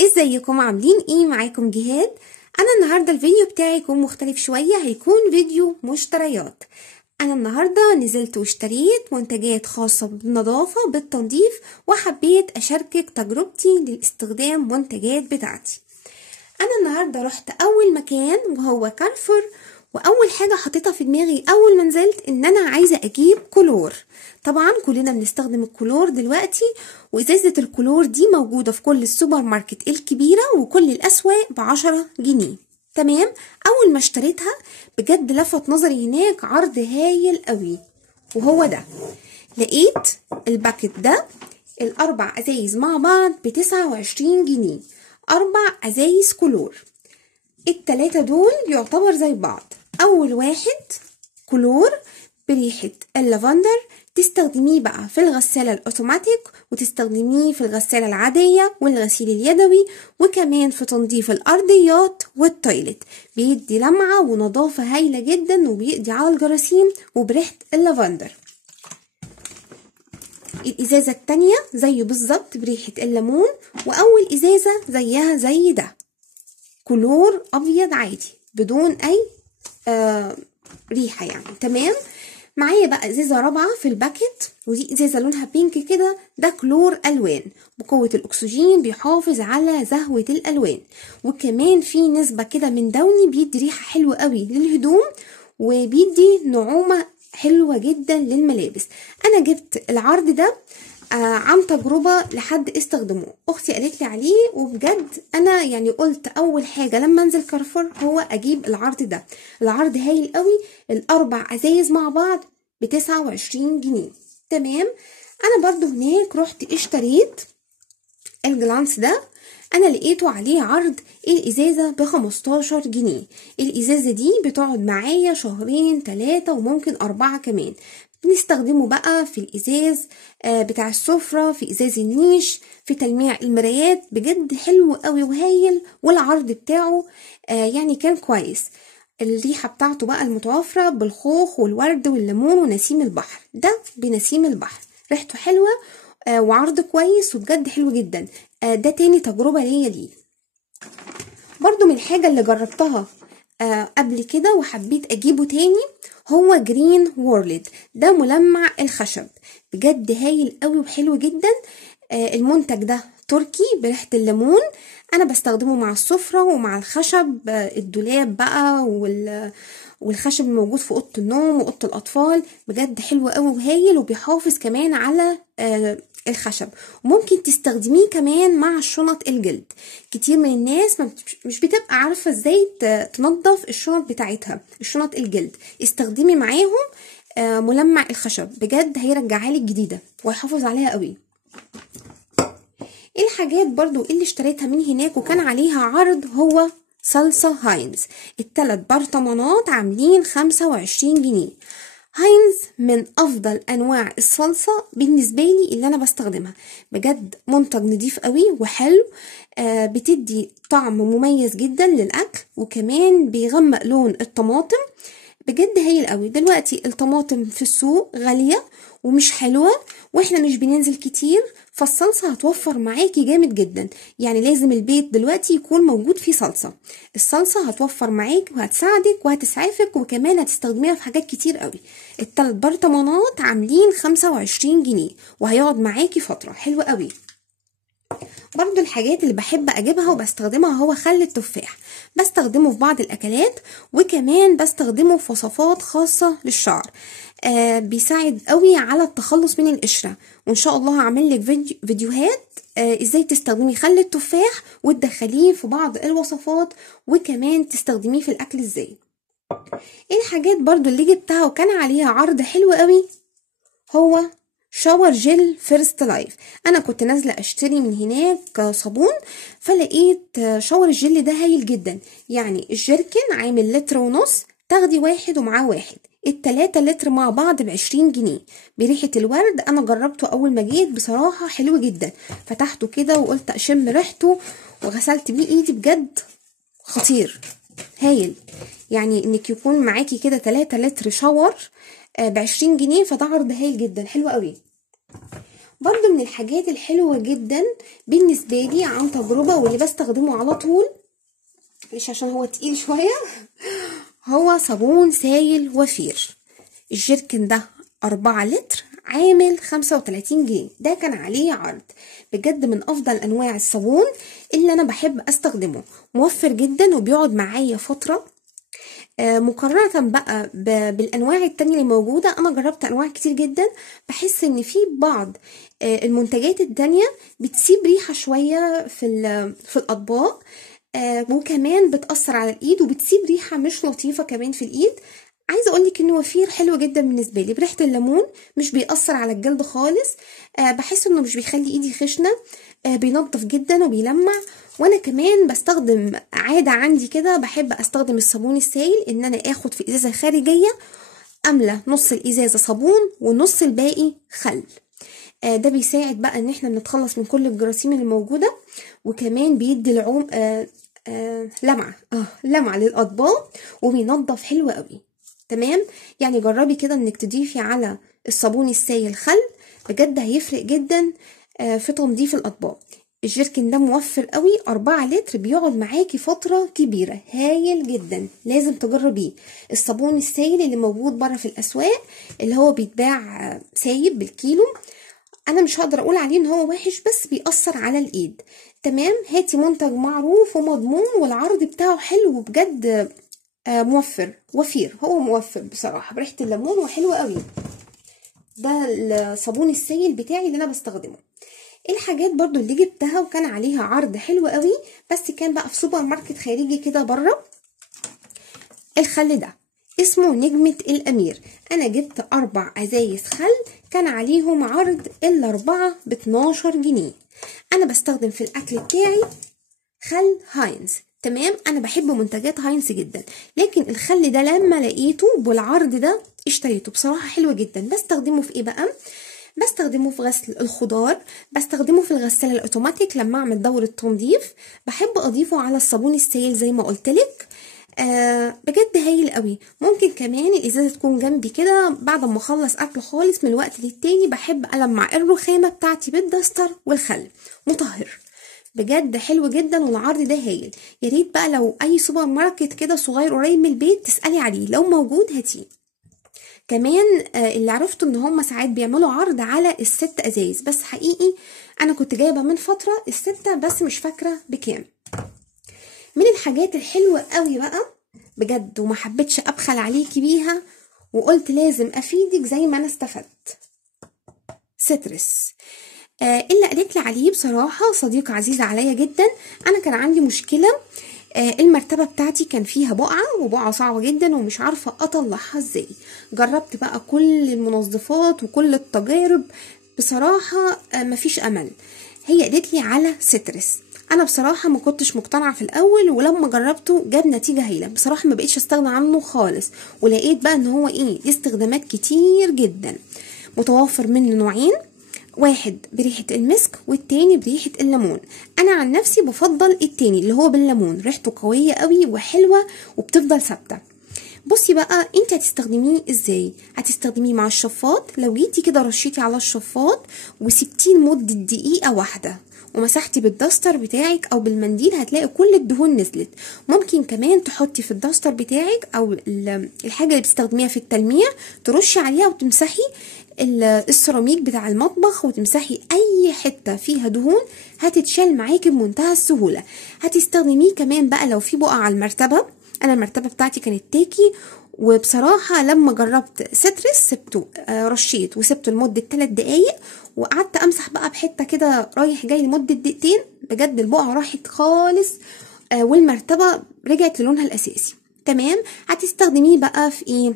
ازيكم عاملين ايه؟ معاكم جهاد. انا النهارده الفيديو بتاعي يكون مختلف شويه، هيكون فيديو مشتريات. انا النهارده نزلت واشتريت منتجات خاصه بالنظافه بالتنظيف، وحبيت اشاركك تجربتي لاستخدام منتجات بتاعتي. انا النهارده رحت اول مكان وهو كارفور، واول حاجه حطيتها في دماغي اول ما نزلت ان انا عايزه اجيب كلور. طبعا كلنا بنستخدم الكلور دلوقتي، وازازه الكلور دي موجوده في كل السوبر ماركت الكبيره وكل الاسواق ب10 جنيه. تمام. اول ما اشتريتها بجد لفت نظري هناك عرض هايل قوي، وهو ده. لقيت الباكت ده الاربع ازايز مع بعض ب29 جنيه، 4 ازايز كلور. التلاتة دول يعتبر زي بعض. اول واحد كلور بريحة اللافندر، تستخدميه بقى في الغسالة الاوتوماتيك، وتستخدميه في الغسالة العادية والغسيل اليدوي، وكمان في تنظيف الارضيات والتويلت. بيدي لمعة ونظافة هايلة جدا، وبيقضي على الجراثيم وبريحة اللافندر. الازازة التانية زيه بالظبط بريحة الليمون، واول ازازة زيها زي ده كلور ابيض عادي بدون اي ريحه يعني. تمام. معايا بقى ازازه رابعه في الباكت، ودي ازازه لونها بينك كده، ده كلور الوان بقوه الاكسجين، بيحافظ على زهوه الالوان، وكمان في نسبه كده من دوني، بيدي ريحه حلوه قوي للهدوم، وبيدي نعومه حلوه جدا للملابس. انا جبت العرض ده عن تجربة لحد استخدمه، اختي قالت لي عليه، وبجد انا يعني قلت اول حاجة لما انزل كارفور هو اجيب العرض ده. العرض هايل قوي، الاربع ازايز مع بعض ب29 جنيه. تمام. انا برضو هناك رحت اشتريت الجلانس ده، انا لقيته عليه عرض الازازة ب15 جنيه. الازازة دي بتقعد معايا شهرين 3 وممكن 4 كمان. بنستخدمه بقى في الازاز بتاع السفرة، في ازاز النيش، في تلميع المرايات. بجد حلو قوي وهايل، والعرض بتاعه يعني كان كويس. الريحة بتاعته بقى المتوافرة بالخوخ والورد والليمون ونسيم البحر، ده بنسيم البحر، ريحته حلوة وعرض كويس، وبجد حلو جدا. ده تاني تجربة ليا. برضو من الحاجة اللي جربتها قبل كده وحبيت اجيبه تاني هو جرين وورلد، ده ملمع الخشب، بجد هايل قوي وحلو جدا. المنتج ده تركي بريحة الليمون. انا بستخدمه مع السفرة ومع الخشب، الدولاب بقى والخشب الموجود في اوضه النوم واوضه الاطفال. بجد حلو قوي وهايل، وبيحافظ كمان على الخشب. وممكن تستخدميه كمان مع الشنط الجلد. كتير من الناس مش بتبقى عارفه ازاي تنظف الشنط بتاعتها، الشنط الجلد. استخدمي معاهم ملمع الخشب، بجد هيرجعها لك جديده ويحافظ عليها قوي. الحاجات برضو اللي اشتريتها من هناك وكان عليها عرض هو صلصة هاينز. التلات برطمانات عاملين 25 جنيه. هاينز من افضل انواع الصلصة بالنسبة لي اللي انا بستخدمها، بجد منتج نضيف قوي وحلو. بتدي طعم مميز جدا للاكل، وكمان بيغمق لون الطماطم. بجد هايل قوي. دلوقتي الطماطم في السوق غالية ومش حلوة، واحنا مش بننزل كتير، فالصلصة هتوفر معاكي جامد جدا. يعني لازم البيت دلوقتي يكون موجود فيه صلصة. الصلصة هتوفر معاك وهتساعدك وهتسعفك، وكمان هتستخدميها في حاجات كتير قوي. التلات برطمانات عاملين 25 جنيه، وهيقعد معاكي فترة حلوة قوي. برضو الحاجات اللي بحب اجيبها وبستخدمها هو خل التفاح، بستخدمه في بعض الاكلات، وكمان بستخدمه في وصفات خاصة للشعر. بيساعد قوي على التخلص من القشرة، وان شاء الله هعمل لك فيديوهات ازاي تستخدمي خل التفاح وتدخليه في بعض الوصفات، وكمان تستخدميه في الاكل ازاي. الحاجات برضو اللي جبتها وكان عليها عرض حلو قوي هو شاور جيل فيرست لايف. انا كنت نازله اشتري من هناك صابون، فلقيت شاور الجيل ده هايل جدا. يعني الجيركن عامل 1.5 لتر، تاخدي واحد ومعاه واحد، ال3 لتر مع بعض ب20 جنيه، بريحة الورد. انا جربته اول ما جيت بصراحة حلو جدا، فتحته كده وقلت اشم ريحته وغسلت بيه ايدي، بجد خطير هايل. يعني انك يكون معاكي كده 3 لتر شاور ب20 جنيه، فده عرض هايل جدا حلو قوي. برضو من الحاجات الحلوة جدا بالنسبة لي عن تجربة واللي بستخدمه على طول، مش عشان هو تقيل شوية، هو صابون سائل وفير. الجيركن ده 4 لتر عامل 35 جنيه، ده كان عليه عرض. بجد من افضل انواع الصابون اللي انا بحب استخدمه، موفر جدا وبيقعد معايا فترة. مقارنة بقى بالانواع التانية اللي موجودة، انا جربت انواع كتير جدا، بحس ان في بعض المنتجات التانية بتسيب ريحة شوية في الاطباق، وكمان بتأثر على الايد وبتسيب ريحة مش لطيفة كمان في الايد. عايزه اقولك ان وفير حلو جدا بالنسبه لي، بريحه الليمون، مش بيأثر على الجلد خالص. بحس انه مش بيخلي ايدي خشنه، بينظف جدا وبيلمع. وانا كمان بستخدم عاده عندي كده، بحب استخدم الصابون السائل ان انا اخد في ازازه خارجيه، املى نص الازازه صابون ونص الباقي خل. ده بيساعد بقى ان احنا بنتخلص من كل الجراثيم اللي موجوده، وكمان بيدي العوم لمعه للاطباق، وبينظف حلو قوي. تمام، يعني جربي كده انك تضيفي على الصابون السائل خل، بجد هيفرق جدا في تنظيف الاطباق. الجيركن ده موفر قوي، 4 لتر بيقعد معاكي فترة كبيرة، هايل جدا، لازم تجربيه. الصابون السائل اللي موجود بره في الاسواق، اللي هو بيتباع سايب بالكيلو، انا مش هقدر اقول عليه ان هو وحش، بس بيأثر على الايد. تمام، هاتي منتج معروف ومضمون والعرض بتاعه حلو، بجد موفر وفير، هو موفر بصراحة، بريحة الليمون وحلو قوي. ده الصابون السائل بتاعي اللي انا بستخدمه. الحاجات برضو اللي جبتها وكان عليها عرض حلو قوي، بس كان بقى في سوبر ماركت خارجي كده بره. الخل ده اسمه نجمة الامير، انا جبت 4 ازايز خل، كان عليهم عرض ال4 ب12 جنيه. انا بستخدم في الاكل بتاعي خل هاينز. تمام، انا بحب منتجات هاينز جدا، لكن الخل ده لما لقيته بالعرض ده اشتريته، بصراحة حلو جدا. بستخدمه في ايه بقى؟ بستخدمه في غسل الخضار، بستخدمه في الغسالة الاوتوماتيك لما اعمل دورة تنظيف، بحب اضيفه على الصابون السائل زي ما قلتلك. بجد هايل قوي. ممكن كمان الازازه تكون جنبي كده بعد ما اخلص اكل خالص، من وقت للتاني بحب المع الرخامه بتاعتي بالدستر والخل مطهر، بجد حلو جدا، والعرض ده هايل. يا ريت بقى لو اي سوبر ماركت كده صغير قريب من البيت تسالي عليه، لو موجود هاتيه. كمان اللي عرفته ان هم ساعات بيعملوا عرض على ال6 ازايز، بس حقيقي انا كنت جايبه من فتره ال6 بس مش فاكره بكام. من الحاجات الحلوه قوي بقى بجد، وما حبيتش ابخل عليكي بيها، وقلت لازم افيدك زي ما انا استفدت، سيترس. اللي قالت لي عليه بصراحه صديقه عزيزه عليا جدا. انا كان عندي مشكله، المرتبه بتاعتي كان فيها بقعه صعبه جدا، ومش عارفه اطلعها ازاي. جربت بقى كل المنظفات وكل التجارب، بصراحه مفيش امل. هي قالت لي على سيترس، انا بصراحه ما كنتش مقتنعه في الاول، ولما جربته جاب نتيجه هايله بصراحه، ما بقيتش استغنى عنه خالص. ولقيت بقى ان هو ليه استخدامات كتير جدا. متوفر منه نوعين، واحد بريحة المسك والتاني بريحة الليمون. انا عن نفسي بفضل التاني اللي هو بالليمون، ريحته قوية قوي وحلوة وبتفضل ثابتة. بصي بقى انت هتستخدميه ازاي؟ هتستخدميه مع الشفاط، لو جيتي كده رشيتي على الشفاط وسبتيه لمدة دقيقة واحدة ومسحتي بالدستر بتاعك او بالمنديل، هتلاقي كل الدهون نزلت. ممكن كمان تحطي في الدستر بتاعك او الحاجة اللي بتستخدميها في التلميع، ترشي عليها وتمسحي السيراميك بتاع المطبخ، وتمسحي اي حته فيها دهون، هتتشال معاكي بمنتهى السهوله. هتستخدميه كمان بقى لو في بقع على المرتبه. انا المرتبه بتاعتي كانت تاكي، وبصراحه لما جربت سيترس سبته، رشيت وسبته لمده 3 دقايق، وقعدت امسح بقى بحته كده رايح جاي لمده دقيقتين، بجد البقعه راحت خالص، والمرتبه رجعت للونها الاساسي. تمام، هتستخدميه بقى في ايه؟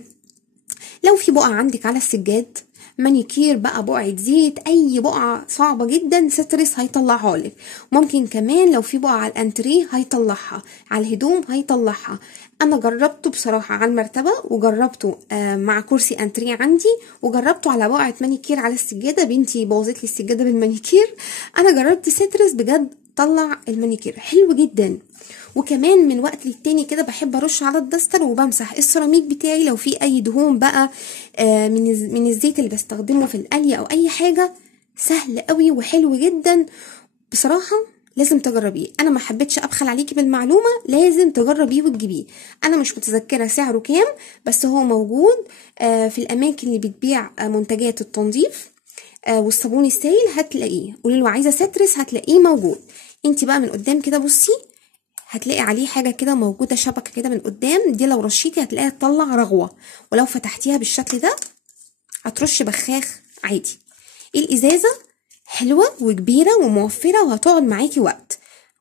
لو في بقعه عندك على السجاد، مانيكير بقى، بقعة زيت، اي بقعة صعبة جدا سيترس هيطلعها لك. ممكن كمان لو في بقعة على الانتريه هيطلعها، على الهدوم هيطلعها. انا جربته بصراحة على المرتبة، وجربته مع كرسي انتريه عندي، وجربته على بقعة مانيكير على السجادة، بنتي بوظت لي السجادة بالمانيكير. انا جربت سيترس بجد طلع المانيكير حلو جدا. وكمان من وقت للتاني كده بحب ارش على الدستر وبمسح السيراميك بتاعي لو في اي دهون بقى من الزيت اللي بستخدمه في القلي او اي حاجه، سهل قوي وحلو جدا بصراحة، لازم تجربيه. انا ما حبيتش ابخل عليكي بالمعلومة، لازم تجربيه وتجيبيه. انا مش متذكرة سعره كام، بس هو موجود في الاماكن اللي بتبيع منتجات التنظيف والصابون السائل، هتلاقيه. قولي له عايزة سيترس، هتلاقيه موجود. انت بقى من قدام كده بصي، هتلاقي عليه حاجة كده موجودة شبكة كده من قدام، دي لو رشيتي هتلاقيها تطلع رغوة، ولو فتحتيها بالشكل ده هترش بخاخ عادي. الازازة حلوة وكبيرة وموفرة وهتقعد معاكي وقت.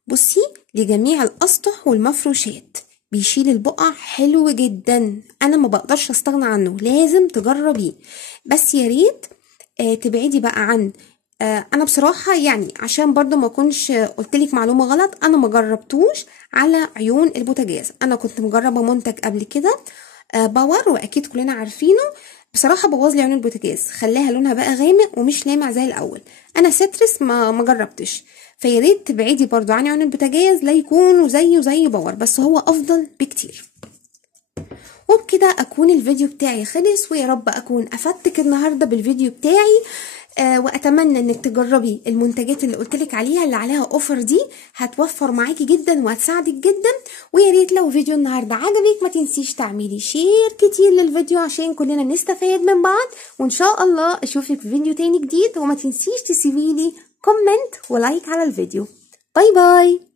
بصي، لجميع الاسطح والمفروشات، بيشيل البقع حلو جدا، انا ما بقدرش استغنى عنه، لازم تجربيه. بس يا ريت تبعدي بقى عن انا بصراحة يعني عشان برضو ما اكونش قلتلك معلومة غلط، انا ما جربتوش على عيون البوتاجاز. انا كنت مجربة منتج قبل كده باور، واكيد كلنا عارفينه. بصراحة بوظ لي عيون البوتاجاز، خلاها لونها بقى غامق ومش لامع زي الاول. انا سيترس ما جربتش، فيا ريت تبعدي برضو عن عيون البوتاجاز، لا يكونوا زي باور، بس هو افضل بكتير. وبكده اكون الفيديو بتاعي خلص، ويا رب اكون افدتك النهارده بالفيديو بتاعي. واتمنى انك تجربي المنتجات اللي قلتلك عليها، اللي عليها اوفر دي، هتوفر معاكي جدا وهتساعدك جدا. ويا ريت لو فيديو النهارده عجبك ما تنسيش تعملي شير كتير للفيديو عشان كلنا نستفاد من بعض. وان شاء الله اشوفك في فيديو تاني جديد، وما تنسيش تسيبيلي كومنت ولايك على الفيديو. باي باي.